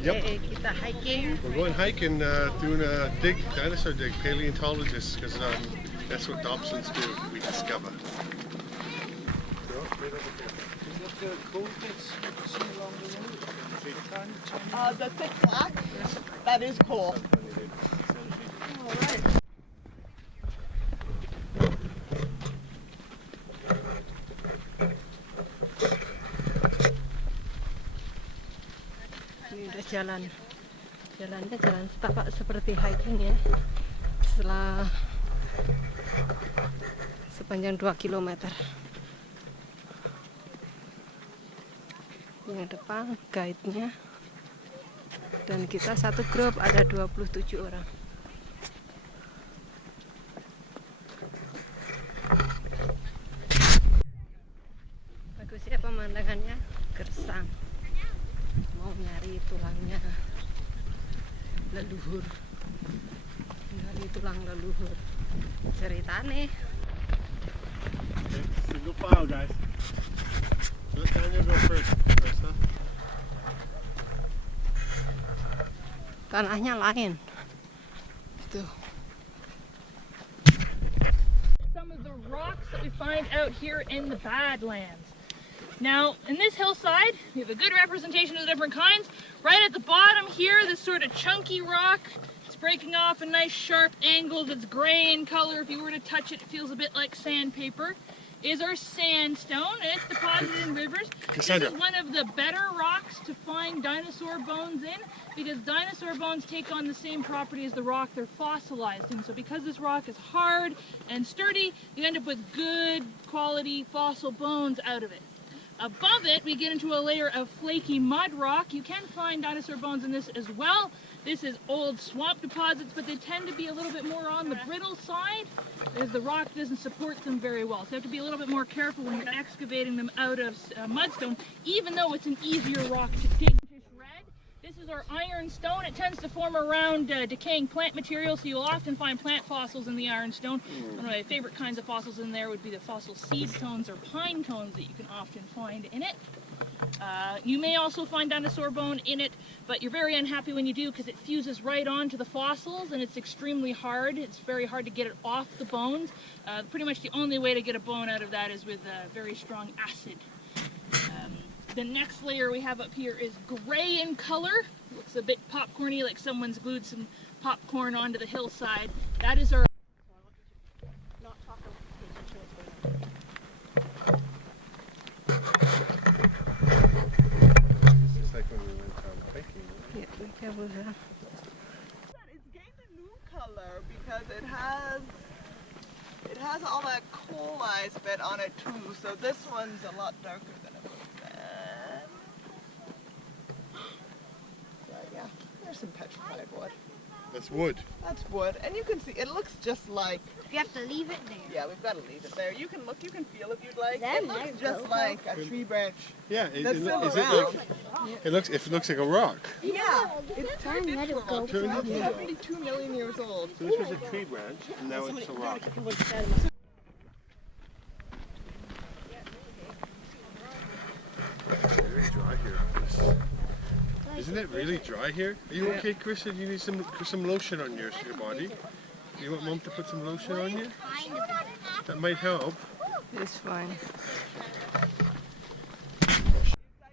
Yep. Kita hiking. We're going hiking, doing a dinosaur dig, paleontologists, because that's what Dobsons do, we discover. The cool bits you can see along the road? The thick black, that is cool. All right. Ini udah jalannya jalan setapak seperti hiking ya, setelah sepanjang 2 km. Yang depan guide-nya, dan kita satu grup ada 27 orang. Bagus ya pemandangannya, gersang. Mau nyari tulangnya leluhur, nyari tulang leluhur. Ceritane. Single file, guys. Let Daniel go first, huh? Tanahnya lain. Tuh. Some of the rocks that we find out here in the Badlands. Now, in this hillside, we have a good representation of the different kinds. Right at the bottom here, this sort of chunky rock, it's breaking off a nice sharp angle that's gray in color. If you were to touch it, it feels a bit like sandpaper. Is our sandstone, and it's deposited in rivers. Cassandra. This is one of the better rocks to find dinosaur bones in, because dinosaur bones take on the same property as the rock they're fossilized in. So because this rock is hard and sturdy, you end up with good quality fossil bones out of it. Above it, we get into a layer of flaky mud rock. You can find dinosaur bones in this as well. This is old swamp deposits, but they tend to be a little bit more on the brittle side, as the rock doesn't support them very well. So you have to be a little bit more careful when you're excavating them out of mudstone, even though it's an easier rock to dig to shred. This is our ironstone. It tends to form around decaying plant material, so you'll often find plant fossils in the ironstone. One of my favorite kinds of fossils in there would be the fossil seed cones or pine cones that you can often find in it. You may also find dinosaur bone in it, but you're very unhappy when you do because it fuses right onto the fossils and it's extremely hard. It's very hard to get it off the bones. Pretty much the only way to get a bone out of that is with very strong acid. The next layer we have up here is gray in color. Looks a bit popcorny, like someone's glued some popcorn onto the hillside. That is our... It's gained a new color because it has all that coalized bit on it too. So this one's a lot darker than it was then. But yeah, there's some petrified wood. That's wood. That's wood, and you can see it looks just like. You have to leave it there. Yeah, we've got to leave it there. You can look, you can feel if you'd like. That It looks might just go. like a tree branch. Yeah, That's still is it around. like, it looks like a rock. Yeah, it's turned Let into it a go. rock. It's about 72 million years old. So this was a tree branch, and now it's a rock. Very dry here. Isn't it really dry here? Are you okay, Chris? Do you need some lotion on your body? You want Mom to put some lotion on you? That might help. It's fine. Is that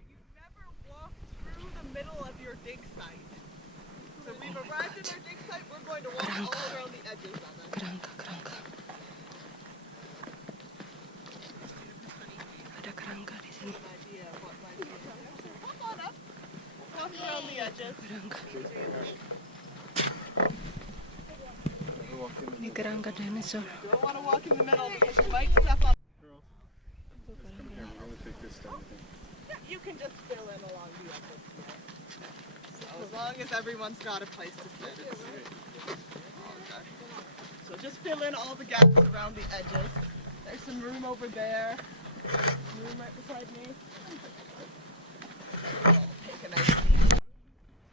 you never walk through the middle of your dig site. So we've arrived at our dig site. We're going to walk all around the edges of it. Kerangka. Ada kerangka di sini. Walk on up. Walk around the edges. Kerangka. Ini kerangka dinosaur. You don't want to walk in the middle because you might step on. You can just fill in along the edges. So as long as everyone's got a place to sit. Okay. So just fill in all the gaps around the edges. There's some room over there. Room right beside me. Take a nice seat.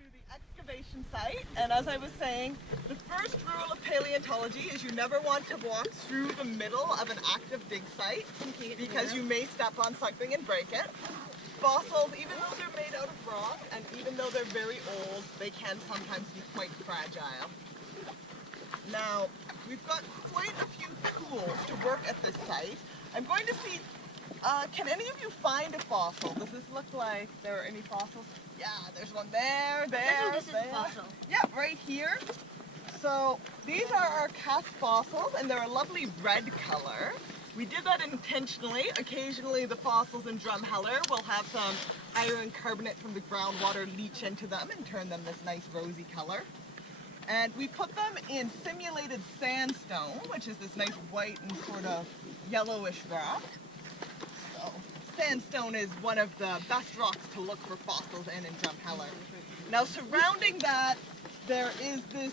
To the excavation site, and as I was saying, the first rule of paleontology is you never want to walk through the middle of an active dig site because you may step on something and break it. fossils, even though they're made out of rock, and even though they're very old, they can sometimes be quite fragile. Now, we've got quite a few tools to work at this site. I'm going to see, can any of you find a fossil? Does this look like there are any fossils? Yeah, there's one there, This is a fossil. Yeah, right here. So these are our cast fossils, and they're a lovely red color. We did that intentionally. Occasionally the fossils in Drumheller will have some iron carbonate from the groundwater leach into them and turn them this nice rosy color. And we put them in simulated sandstone, which is this nice white and sort of yellowish rock. So sandstone is one of the best rocks to look for fossils in Drumheller. Now surrounding that, there is this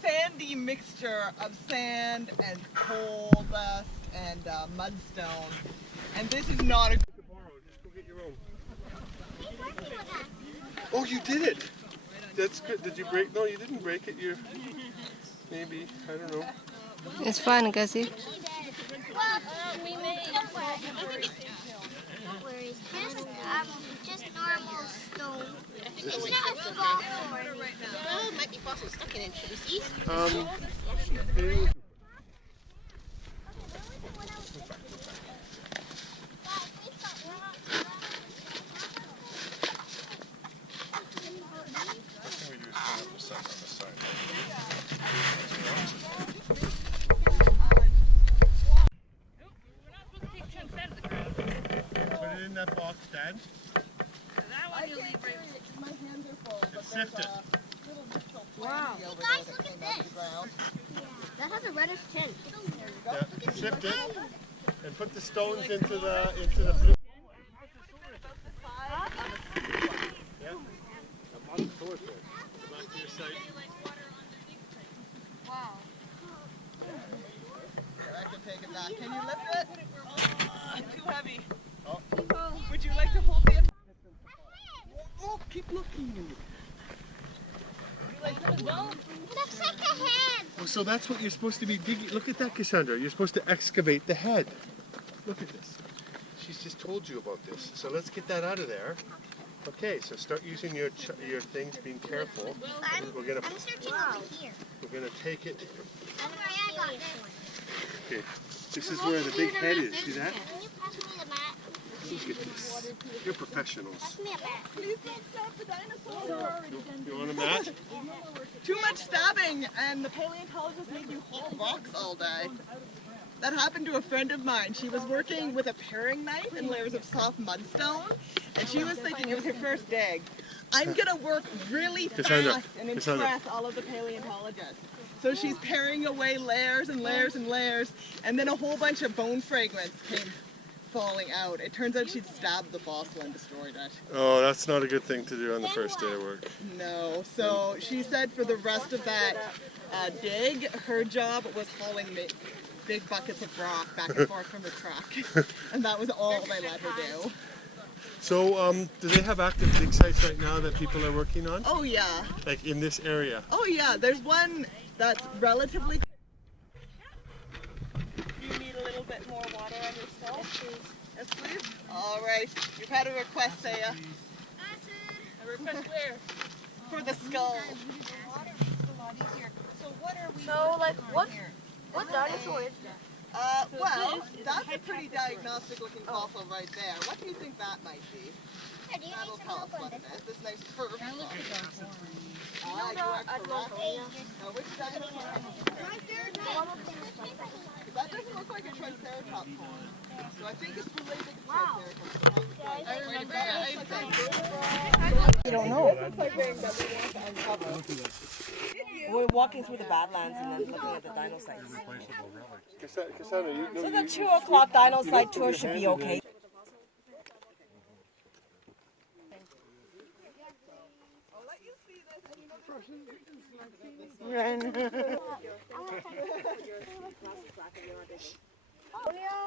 sandy mixture of sand and coal dust and mudstone. And this is not a... Just go get your own. Oh, you did it! That's good. Did you break? No, you didn't break it. You maybe, I don't know. It's fun, Gussie. Just normal stone. It's not a fossil. Oh, it might be fossil stuck in it. Should we see? Put it in that box, Dad. That one you leave right. My hands are full, but Sift it. Wow. Hey guys, look at this. That has a reddish tint. Yeah, sift it and put the stones into the flute. Yeah. I'm on the floor for it. Go back to your site. Wow. I can take it back. Can you lift it? Too heavy. Oh. Would you like to hold the... Oh, keep looking. Looks like a head. Oh, so that's what you're supposed to be digging. Look at that, Cassandra. You're supposed to excavate the head. Look at this. She's just told you about this. So let's get that out of there. Okay, so start using your things, being careful. I'm We're gonna searching over here. take it. That's where I got this one. Okay, this is where the big head is. See that? Can you pass me the mat? Look at this. You're professionals. Pass me a mat. Please don't stab the dinosaur. You want a mat? Too much stabbing, and the paleontologists make you haul rocks all day. That happened to a friend of mine. She was working with a paring knife and layers of soft mudstone, and she was thinking, it was her first dig, I'm going to work really Cassandra, fast and Cassandra. impress all of the paleontologists. So she's paring away layers and layers and layers, and then a whole bunch of bone fragments came falling out. It turns out she'd stabbed the fossil and destroyed it. Oh, that's not a good thing to do on the first day of work. No, so she said for the rest of that dig, her job was hauling big buckets of rock back and forth from the truck. And that was all they let her do. So, do they have active dig sites right now that people are working on? Oh yeah. Like in this area? Oh yeah, there's one that's relatively... Do you need a little bit more water on your skull? Yes, please. All right. You've had a request, Saya. A request where? For the skull. So what are we So like what dinosaur is that? Well, that's a pretty diagnostic looking fossil right there. What do you think that might be? That'll tell us what it is. This nice curved fossil. You are correct. Now, which dinosaur? That doesn't look like a triceratops horn. So I think it's related to triceratops. You don't know. It's like being that we want to uncover. We're walking through the Badlands and then looking at the dino sites. Cassandra, So the 2 o'clock dino site tour should be okay. I'll let you see this.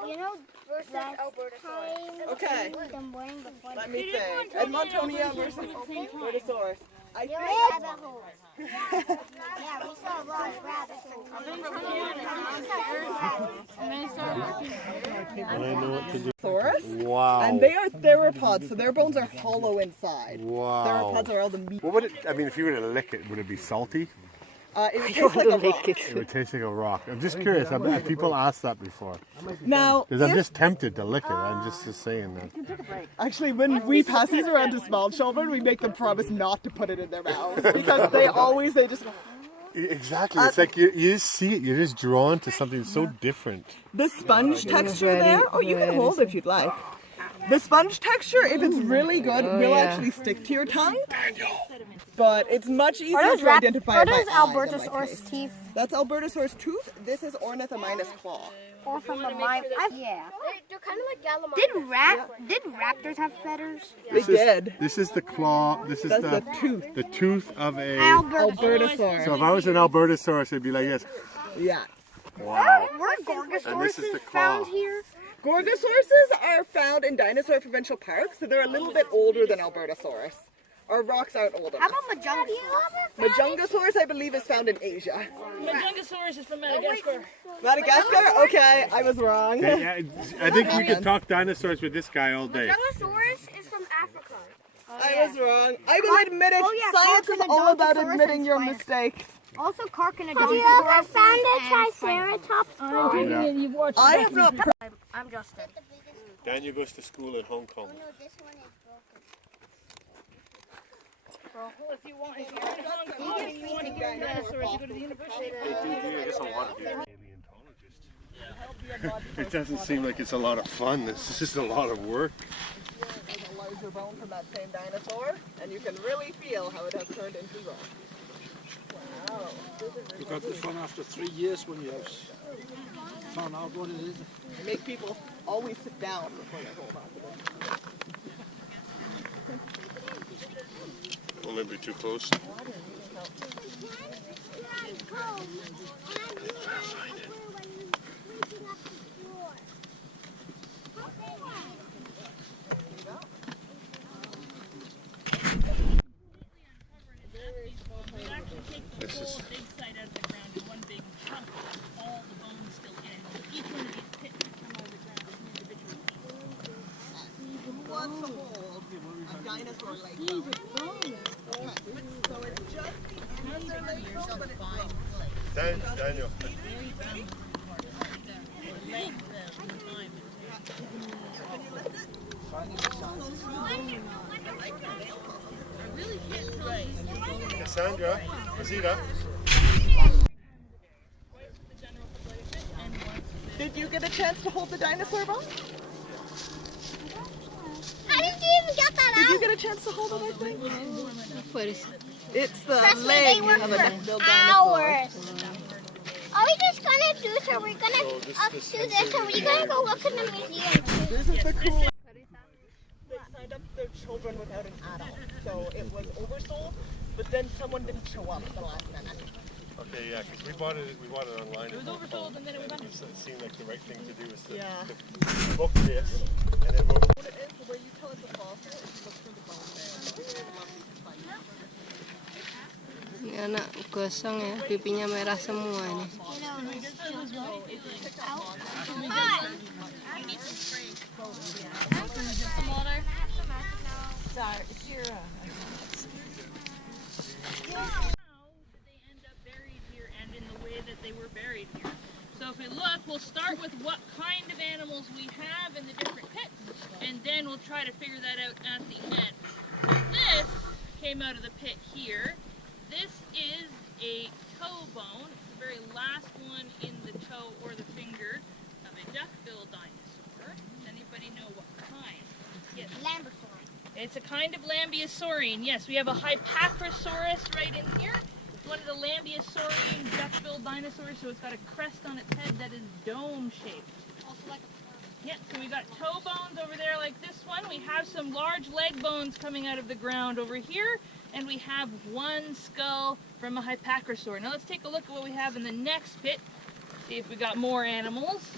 You know, versus Albertosaurus. Okay. The morning before. Let me think. Edmontonia versus Albertosaurus. I think rabbit hole. Yeah, we saw a lot of rabbit holes. I know what to do. Saurus. Wow. And they are theropods, so their bones are hollow inside. Wow. Theropods are all the meat. What would it, I mean, if you were to lick it, would it be salty? It would taste like a rock. It would taste like a rock. I'm just curious. People asked that before. Now, Because I'm just tempted to lick it. I'm just saying that. actually, when we pass these around to small children, we make them promise not to put it in their mouths because they just. Exactly. It's like you just see it. You're just drawn to something so different. The sponge texture there. Oh, you can hold if you'd like. The sponge texture, if it's really good, will actually stick to your tongue. But it's much easier to identify by eyes, Albertosaurus teeth? That's Albertosaurus tooth. This is Ornithomimus claw. Or from the mime. Yeah. They're kind of like Gallimimus. Did raptors have feathers? They did. This is the claw. This is That's the tooth. The tooth of a Albertosaurus. So if I was an Albertosaurus, it'd be like this. Yeah. Wow. Were And this is Gorgosauruses the claw. found here? Gorgosauruses are found in Dinosaur Provincial Park, so they're a little bit older than Albertosaurus. Our rocks aren't old enough. How about Majungasaurus? Majungasaurus, I believe, is found in Asia. Majungasaurus is from Madagascar. Madagascar? Okay, I was wrong. Yeah, I think we could talk dinosaurs with this guy all day. Majungasaurus is from Africa. I was wrong. I will admit it. Oh, yeah, Science is all about Carchinodontosaurus admitting your and mistakes. Also, Carchinodontosaurus. Have you ever found a Triceratops? I have not. I'm Justin. Daniel goes to school in Hong Kong. No, this one is broken. Well, if you're in Hong Kong and you want to hear dinosaurs, you go to the university. I guess I want to be an paleontologist. It doesn't seem like it's a lot of fun. It's just a lot of work. There's a larger bone from that same dinosaur, and you can really feel how it has turned into rock. Wow. You got the fun after 3 years when you have found out what it is. Make people always sit down before they hold on to it. Won't it be too close? This is Big side out of the ground in one big chunk, all the bones still in. Each one of these pits come out of the ground as an individual piece. Who wants to hold a dinosaur like that? So it's just the end of their leg bone, but it's long. Daniel. Cassandra, Rosita. Did you get a chance to hold the dinosaur bone? How did you even get that Did you get a chance to hold it, I think? What is It's the Trust me, leg they work of a for little dinosaur. hours. Are we just gonna do so? We're gonna do this, and we're gonna go look in the museum. This is the cool. They signed up their children without an adult, so it was oversold. But then someone didn't show up at the last minute. Okay, yeah, because we bought it online. It was oversold and then it was It seemed like the right thing to do was to, Yeah. to book this, and then we'll... What it is, where you tell us a fossil, is you look for the bone there. ini anak gosong ya, pipinya merah semua ini. They end up buried here and in the way that they were buried here. So if we look, we'll start with what kind of animals we have in the different pits, and then we'll try to figure that out at the end. This came out of the pit here. This is a toe bone. It's the very last one in the toe or the finger of a duck-billed dinosaur. Does anybody know what kind? Yes. It's a kind of lambeosaurine. Yes, we have a Hypacrosaurus right in here. It's one of the lambeosaurine duck-billed dinosaurs, so it's got a crest on its head that is dome-shaped. Yeah, so we got toe bones over there like this one. We have some large leg bones coming out of the ground over here, and we have one skull from a Hypacrosaur. Now let's take a look at what we have in the next pit. See if we got more animals.